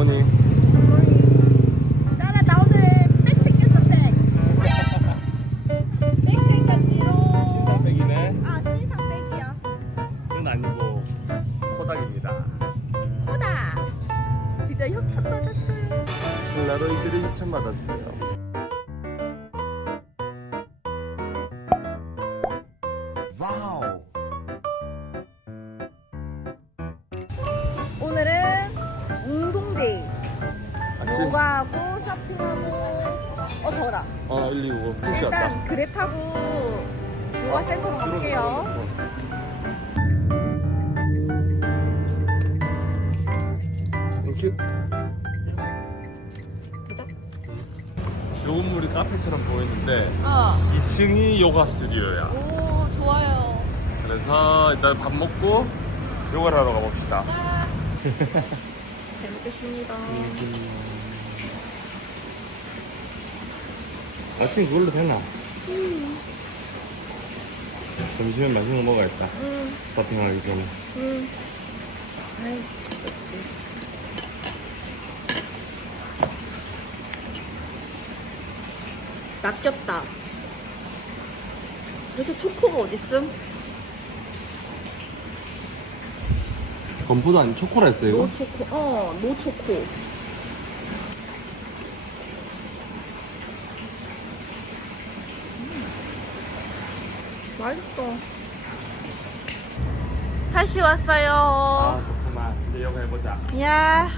굿모닝. 짜라 나 오늘 백 생겼어 백. 백 생겼지롱. 백이네. 아 신상 백이야. 는 아니고 코닥입니다. 코다. 드디어 협찬 받았어요. 폴라로이드를 협찬 받았어요. 와우. 요가하고 쇼핑하고 어 저거다. 어129 택시 왔다. 일단 그랩 타고 요가 센터로 갈게요. 땡큐. 보자. 요 건물이 카페처럼 보이는데 어. 2층이 요가 스튜디오야. 오 좋아요. 그래서 일단 밥 먹고 요가를 하러 가봅시다. 잘 먹겠습니다. 아침 그걸로 되나? 점심에 맛있는 거 먹어야겠다. 음, 서핑하기 전에. 음. 아이, 역시. 낚였다. 이렇게 초코가 어딨음? 건포도 아니 초코라 했어요 노 초코. 어, 노 초코. 맛있어. 다시 왔어요. 아 좋구만. 이제 요가 해보자. 야.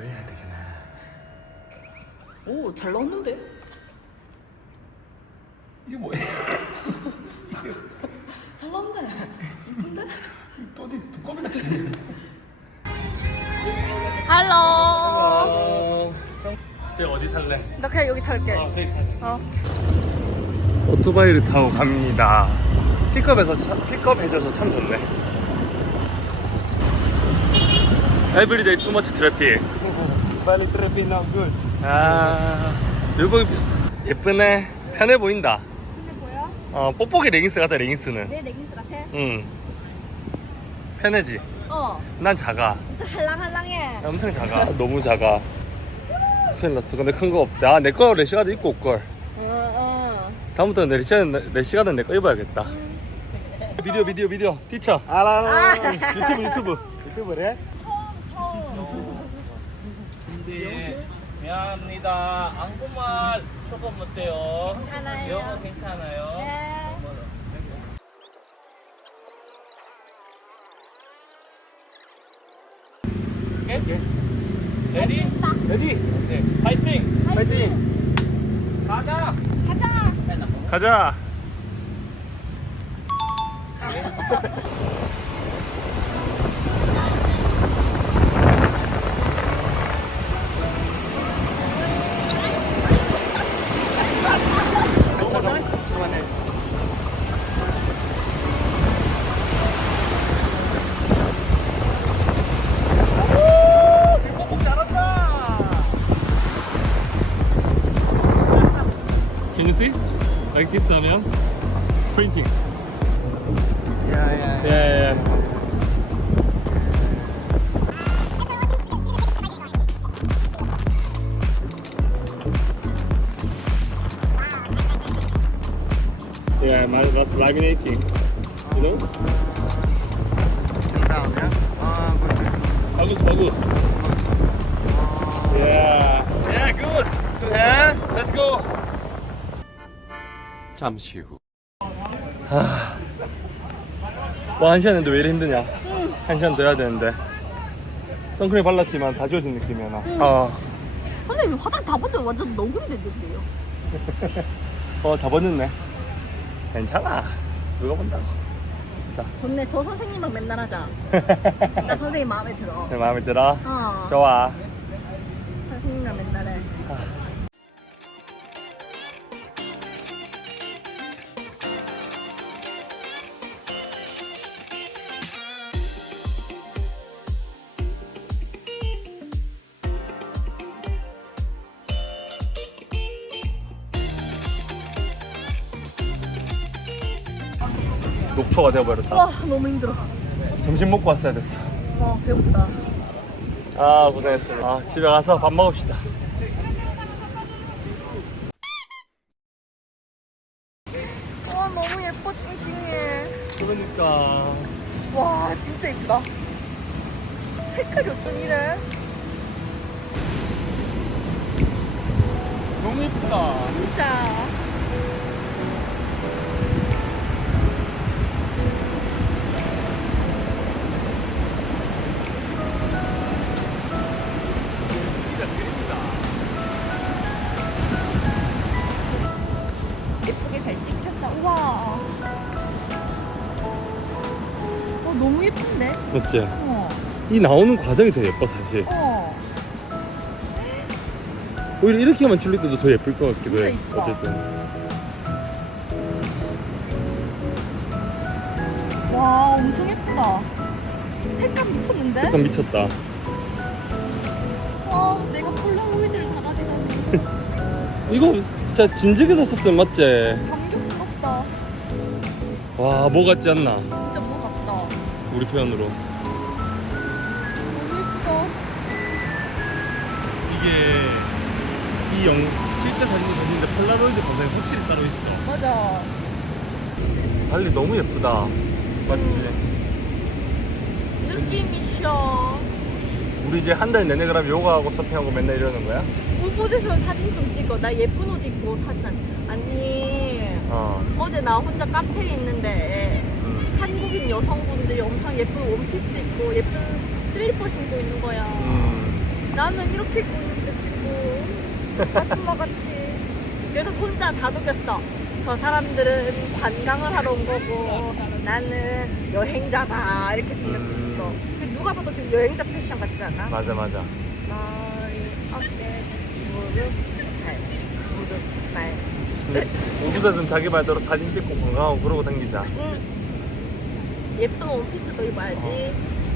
보여야 되잖아. 오, 잘 나왔는데? 이게 뭐야? 잘 나왔네. 이쁜데? 또디 두꺼비 같이. 할로. 어. 쟤 어디 탈래? 나 그냥 여기 탈게. 어, 저기 타자. 어. 오토바이를 타고 갑니다. 픽업해서 참- 픽업해줘서 참 좋네. Everyday too much traffic. Balik trip now good. 아, 여기 예쁘네. 편해 보인다. 근데 뭐야? 어, 뽁뽁이 레깅스 같다, 레깅스는. 내 레깅스 같아? 응. 편해지? 어. 난 작아. 진짜 할랑할랑해. 엄청 작아. 너무 작아. 큰일 났어. 근데 큰 거 없다. 아, 내거 레시가드 입고 올걸. 어, 어. 다음부터 내 레시가드, 레시가드 내거 입어야겠다. 비디오, 비디오, 비디오. 티쳐. Halo. Ah. 유튜브, 유튜브. 미 안합니다. 한국말 조금 못해요. 괜찮아요. 영어 괜찮아요. 네. 오케이? 레디? 레디 네. 파이팅! 파이팅 가자! 가자. 가자 This printing. Yeah, Printing. yeah. yeah, yeah. Yeah, laminating. You know? Yeah? Yeah. Yeah, good. Yeah? Let's go. 잠시 후 아... 와, 한 시간인데 왜 이리 힘드냐? 응. 한 시간 더 해야 되는데. 선크림 발랐지만 다 지워진 느낌이야, 나. 응. 어. 선생님, 화장 다 벗자 완전 너구리 됐는데요? 어, 다 벗었네. 괜찮아. 누가 본다고. 자. 좋네, 저 선생님만 맨날 하자. 나 선생님 마음에 들어. 내 마음에 들어? 어. 좋아. 선생님만 맨날 해. 아. 10%가 되어버렸다. 와 너무 힘들어. 점심 먹고 왔어야 됐어. 와 배고프다. 아 고생했어요. 아 집에 가서 밥 먹읍시다. 와 너무 예뻐 찡찡해. 그러니까. 와 진짜 예쁘다. 색깔이 어쩜 이래? 너무 예쁘다. 진짜. 맞지? 어. 이 나오는 과정이 더 예뻐, 사실. 어. 오히려 이렇게만 줄릴 때도 더 예쁠 것 같기도 해. 진짜 이쁘다. 어쨌든. 와, 엄청 예쁘다. 색감 미쳤는데? 색감 미쳤다. 와, 내가 폴라로이드를 다 가져가네. 이거 진짜 진즉에서 썼으면 맞지? 감격스럽다. 와, 뭐 같지 않나? 우리 표현으로. 예쁘다. 이게 이 영, 실제 사진도 사진인데 폴라로이드 버전이 확실히 따로 있어. 맞아. 달리 너무 예쁘다. 맞지? 느낌 있어. 우리 이제 한 달 내내 그럼 요가하고 서핑하고 맨날 이러는 거야? 울보에서 사진 좀 찍어. 나 예쁜 옷 입고 사진 안. 아니, 어. 어제 나 혼자 카페에 있는데 음. 한국인 여성분들이 엄청 예쁜 원피스 입고 예쁜 슬리퍼 신고 있는 거야. 음. 나는 이렇게 입고 있는데 지금 아줌마 같이 그래서 혼자 다독였어 저 사람들은 관광을 하러 온 거고 나는 여행자다 이렇게 생각했어 근데 누가 봐도 지금 여행자 패션 같지 않아? 맞아, 맞아. 머리, 어깨, 무릎, 발 무릎, 발 근데 우부서는 자기 말대로 사진 찍고 관광하고 그러고 다니자. 응. 예쁜 원피스도 입어야지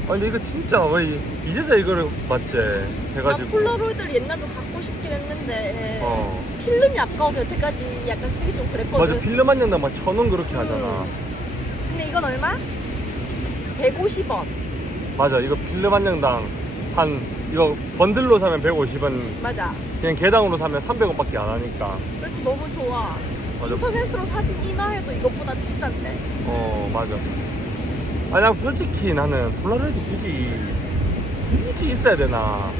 아 근데 이거 진짜 왜 이제서 이거를 맞지? 나 해가지고. 폴라로이드를 옛날부터 갖고 싶긴 했는데 어. 필름이 아까워서 여태까지 약간 쓰기 좀 그랬거든 맞아 필름 한 장당 막천 원 그렇게 하잖아. 근데 이건 얼마? 150원. 맞아 이거 필름 한 장당 한 이거 번들로 사면 150원 맞아. 그냥 개당으로 사면 300원밖에 안 하니까. 그래서 너무 좋아. 맞아. 인터넷으로 사진 인화해도 이것보다 비싼데. 어 맞아. 아난 솔직히 나는 폴라로이드 굳이 굳이 있어야 되나?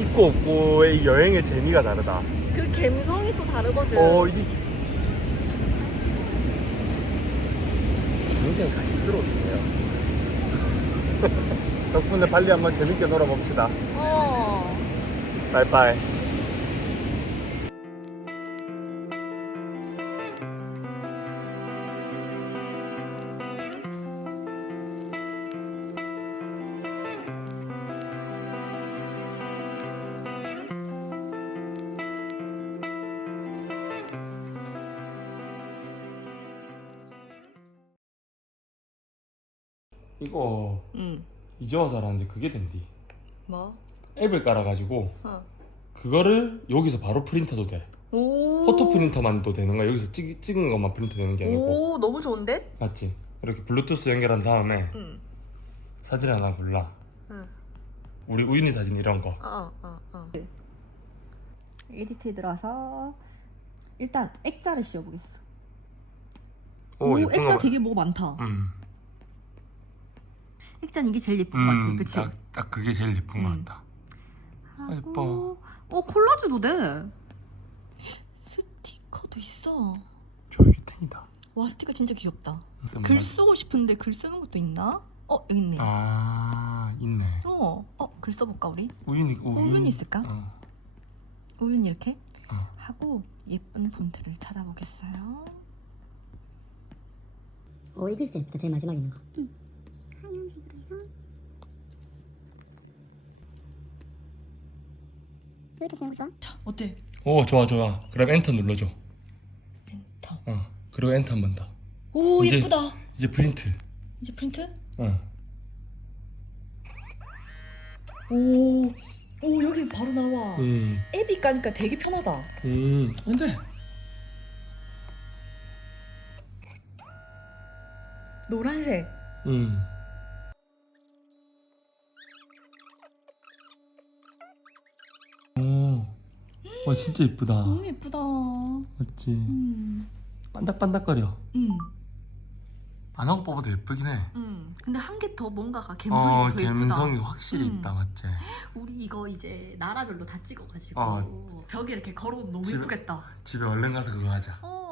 있고 없고의 이 여행의 재미가 다르다. 그 감성이 또 다르거든. 어, 이게 굉장히 가식스러우시네요. 덕분에 빨리 한번 재밌게 놀아봅시다. 어. 바이바이. 이거 응. 이제 와서 알았는데 그게 된디. 뭐? 앱을 깔아가지고 어. 그거를 여기서 바로 프린터도 돼. 오. 포토 프린터만도 되는 거야. 여기서 찍, 찍은 것만 프린터 되는 게 아니고. 오, 너무 좋은데? 맞지? 이렇게 블루투스 연결한 다음에 응. 사진 하나 골라. 응. 우리 우윤희 사진 이런 거. 어, 어, 어. 에디트에 들어와서 일단 액자를 씌워보겠어. 오, 예쁜 액자 거. 되게 뭐 많다. 음. 액자는 이게 제일 예쁜 것 같아. 음, 그치? 딱, 딱 그게 제일 예쁜 음. 것 같다. 하고, 예뻐. 어, 콜라주도 돼. 스티커도 있어. 쫄깃탱이다. 와, 스티커 진짜 귀엽다. 글글 쓰고 싶은데 글 쓰는 것도 있나? 어, 여기 있네. 아 있네. 어, 어, 글 써볼까, 우리? 우윤이 우윤. 우윤이 있을까? 어. 우윤 이렇게 어. 하고 예쁜 폰트를 찾아보겠어요. 오, 이 글씨 재밌다. 제일 마지막에 있는 거. 하 얀색으로 해서 이것도 쓰는 거 좋아? 자, 어때? 오 좋아 좋아. 그럼 엔터 눌러줘. 엔터. 어. 그리고 엔터 한 번 더. 오, 이제- 예쁘다. 이제 프린트. 이제 프린트? 어. 오, 오 여기 바로 나와. 음. 앱이 까니까 되게 편하다. 음. 안돼. 노란색. 음. 와 진짜 이쁘다. 너무 예쁘다. 맞지? 음, 반짝반짝거려. 음, 안 하고 뽑아도 예쁘긴 해. 음. 근데 한 개 더 뭔가가 감성이 어, 더 예쁘다. 감성이 확실히 음. 있다, 맞지? 우리 이거 이제 나라별로 다 찍어가지고 어. 벽에 이렇게 걸어놓으면 너무 집에- 예쁘겠다. 집에 얼른 가서 그거 하자. 어,